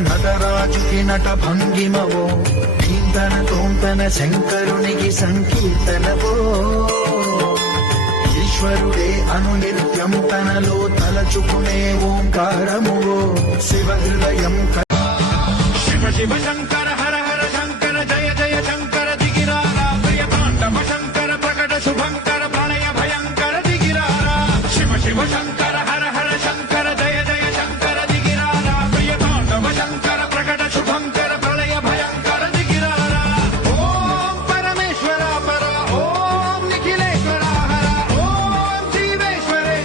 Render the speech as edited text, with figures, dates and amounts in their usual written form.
నటరాజుకి నట భంగిమవో కీర్తన తోంతన శంకరునికి సంకీర్తనవో ఈశ్వరుడే అనునిత్యం తనలో తలచుకునే ఓంకారమువో శివ హృదయం శివ శివ శంకర